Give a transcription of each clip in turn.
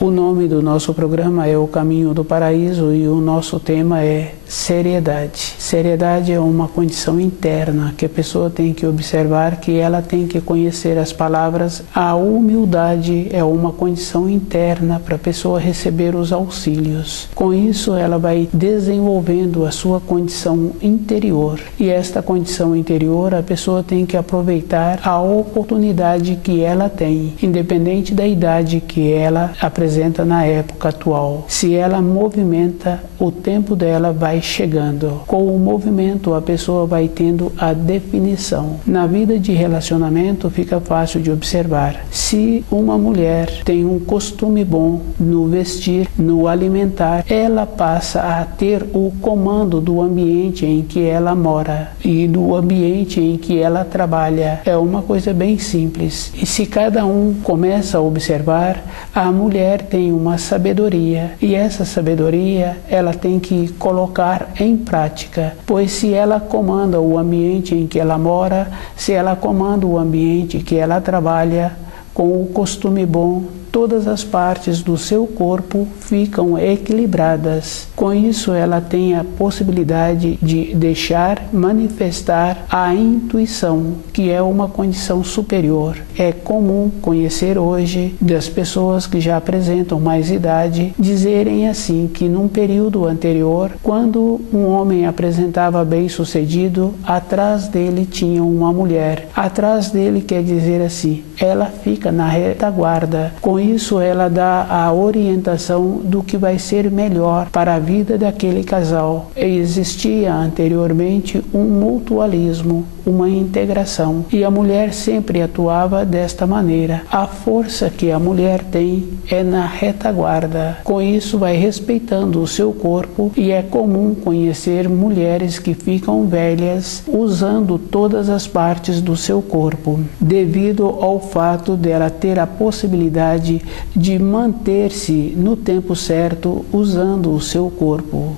O nome do nosso programa é O Caminho do Paraíso e o nosso tema é seriedade. Seriedade é uma condição interna que a pessoa tem que observar, que ela tem que conhecer as palavras. A humildade é uma condição interna para a pessoa receber os auxílios. Com isso, ela vai desenvolvendo a sua condição interior. E esta condição interior, a pessoa tem que aproveitar a oportunidade que ela tem, independente da idade que ela apresenta na época atual. Se ela movimenta, o tempo dela vai chegando. Com o movimento, a pessoa vai tendo a definição. Na vida de relacionamento, fica fácil de observar. Se uma mulher tem um costume bom no vestir, no alimentar, ela passa a ter o comando do ambiente em que ela mora e do ambiente em que ela trabalha. É uma coisa bem simples. E se cada um começa a observar, a mulher tem uma sabedoria, e essa sabedoria ela tem que colocar em prática, pois se ela comanda o ambiente em que ela mora, se ela comanda o ambiente que ela trabalha, com o costume bom, todas as partes do seu corpo ficam equilibradas. Com isso, ela tem a possibilidade de deixar manifestar a intuição, que é uma condição superior. É comum conhecer hoje das pessoas que já apresentam mais idade dizerem assim que num período anterior, quando um homem apresentava bem-sucedido, atrás dele tinha uma mulher. Atrás dele quer dizer assim, ela fica na retaguarda. Com isso, ela dá a orientação do que vai ser melhor para a vida daquele casal. Existia anteriormente um mutualismo, uma integração, e a mulher sempre atuava desta maneira. A força que a mulher tem é na retaguarda. Com isso, vai respeitando o seu corpo, e é comum conhecer mulheres que ficam velhas usando todas as partes do seu corpo, devido ao fato dela ter a possibilidade de manter-se no tempo certo usando o seu corpo.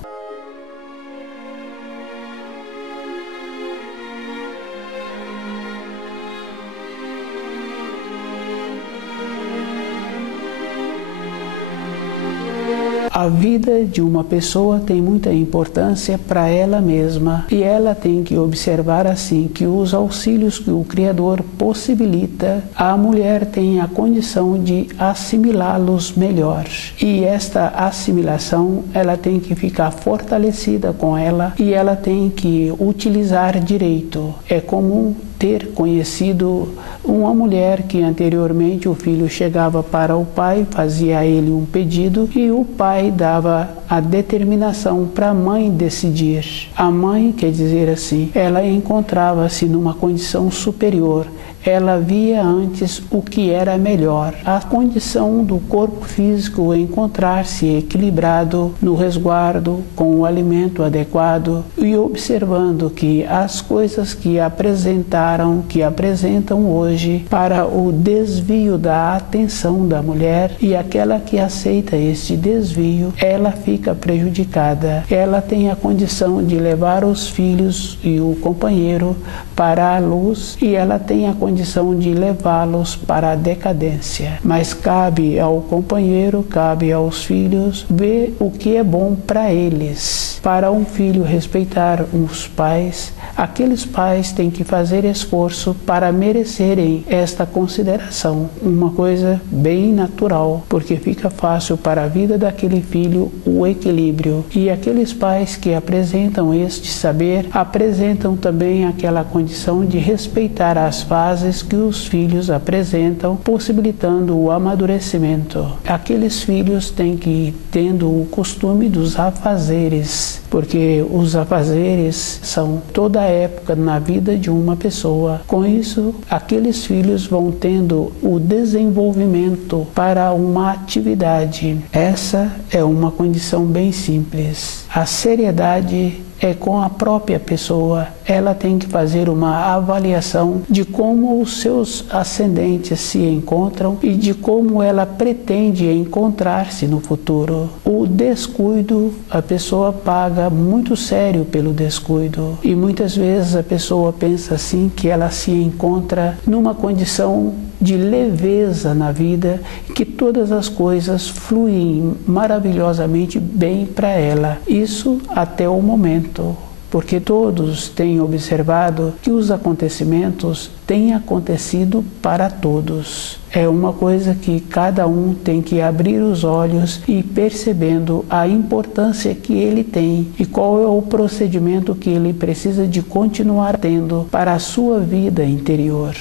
A vida de uma pessoa tem muita importância para ela mesma, e ela tem que observar assim que os auxílios que o Criador possibilita, a mulher tem a condição de assimilá-los melhor. E esta assimilação, ela tem que ficar fortalecida com ela, e ela tem que utilizar direito. É comum ter conhecido uma mulher que anteriormente o filho chegava para o pai, fazia a ele um pedido e o pai dava a determinação para a mãe decidir. A mãe, quer dizer assim, ela encontrava-se numa condição superior. Ela via antes o que era melhor. A condição do corpo físico encontrar-se equilibrado no resguardo, com o alimento adequado e observando que as coisas que apresentam hoje para o desvio da atenção da mulher, e aquela que aceita este desvio, ela fica prejudicada. Ela tem a condição de levar os filhos e o companheiro para a luz, e ela tem a condição de levá-los para a decadência. Mas cabe ao companheiro, cabe aos filhos ver o que é bom para eles. Para um filho respeitar os pais, aqueles pais têm que fazer esforço para merecerem esta consideração. Uma coisa bem natural, porque fica fácil para a vida daquele filho o equilíbrio. E aqueles pais que apresentam este saber, apresentam também aquela condição de respeitar as fases que os filhos apresentam, possibilitando o amadurecimento. Aqueles filhos têm que ir tendo o costume dos afazeres, porque os afazeres são toda a época na vida de uma pessoa. Com isso, aqueles filhos vão tendo o desenvolvimento para uma atividade. Essa é uma condição bem simples. A seriedade é com a própria pessoa. Ela tem que fazer uma avaliação de como os seus ascendentes se encontram e de como ela pretende encontrar-se no futuro. O descuido, a pessoa paga muito sério pelo descuido, e muitas vezes a pessoa pensa assim que ela se encontra numa condição de leveza na vida, que todas as coisas fluem maravilhosamente bem para ela. Isso até o momento, porque todos têm observado que os acontecimentos têm acontecido para todos. É uma coisa que cada um tem que abrir os olhos e percebendo a importância que ele tem e qual é o procedimento que ele precisa de continuar tendo para a sua vida interior.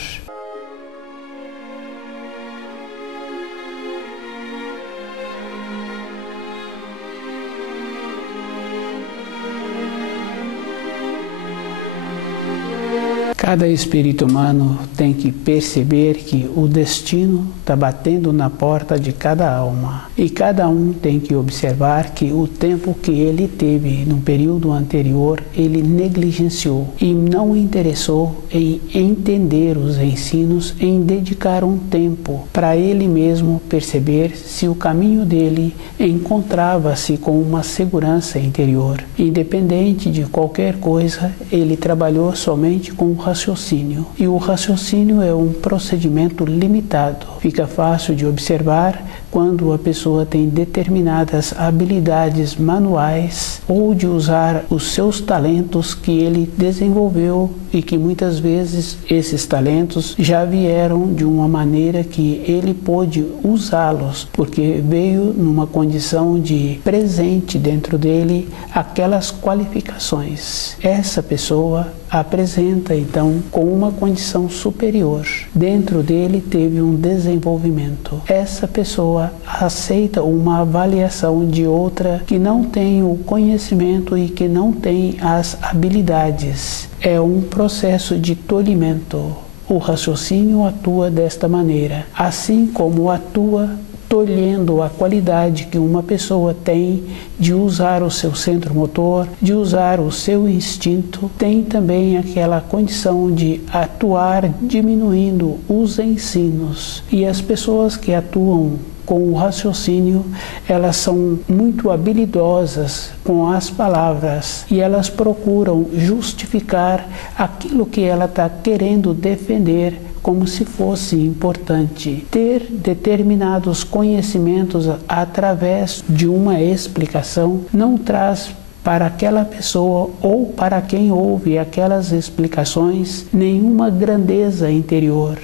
Cada espírito humano tem que perceber que o destino está batendo na porta de cada alma. E cada um tem que observar que o tempo que ele teve no período anterior, ele negligenciou e não interessou em entender os ensinos, em dedicar um tempo para ele mesmo perceber se o caminho dele encontrava-se com uma segurança interior. Independente de qualquer coisa, ele trabalhou somente com o raciocínio. E o raciocínio é um procedimento limitado. Fica fácil de observar quando a pessoa tem determinadas habilidades manuais ou de usar os seus talentos que ele desenvolveu e que muitas vezes esses talentos já vieram de uma maneira que ele pôde usá-los, porque veio numa condição de presente dentro dele aquelas qualificações. Essa pessoa apresenta então com uma condição superior. Dentro dele teve um desenvolvimento. Essa pessoa aceita uma avaliação de outra que não tem o conhecimento e que não tem as habilidades. É um processo de tolimento. O raciocínio atua desta maneira, assim como atua tolhendo a qualidade que uma pessoa tem de usar o seu centro motor, de usar o seu instinto, tem também aquela condição de atuar diminuindo os ensinos. E as pessoas que atuam com o raciocínio, elas são muito habilidosas com as palavras e elas procuram justificar aquilo que ela está querendo defender como se fosse importante. Ter determinados conhecimentos através de uma explicação não traz para aquela pessoa ou para quem ouve aquelas explicações nenhuma grandeza interior.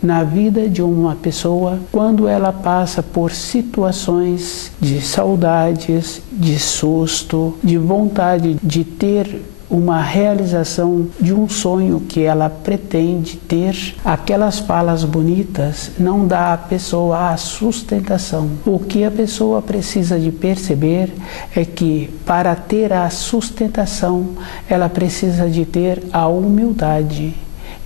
Na vida de uma pessoa, quando ela passa por situações de saudades, de susto, de vontade de ter uma realização de um sonho que ela pretende ter, aquelas falas bonitas não dá à pessoa a sustentação. O que a pessoa precisa de perceber é que para ter a sustentação, ela precisa de ter a humildade.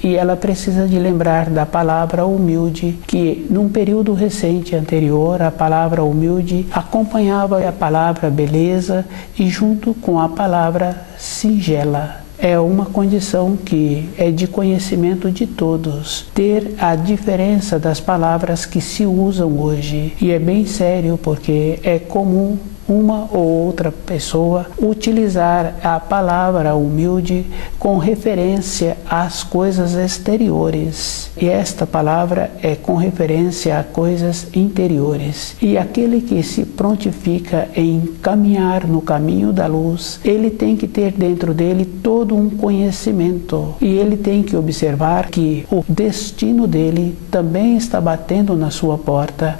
E ela precisa de lembrar da palavra humilde, que num período recente anterior, a palavra humilde acompanhava a palavra beleza e junto com a palavra singela. É uma condição que é de conhecimento de todos, ter a diferença das palavras que se usam hoje. E é bem sério, porque é comum uma ou outra pessoa utilizar a palavra humilde com referência às coisas exteriores. E esta palavra é com referência a coisas interiores. E aquele que se prontifica em caminhar no caminho da luz, ele tem que ter dentro dele todo um conhecimento. E ele tem que observar que o destino dele também está batendo na sua porta.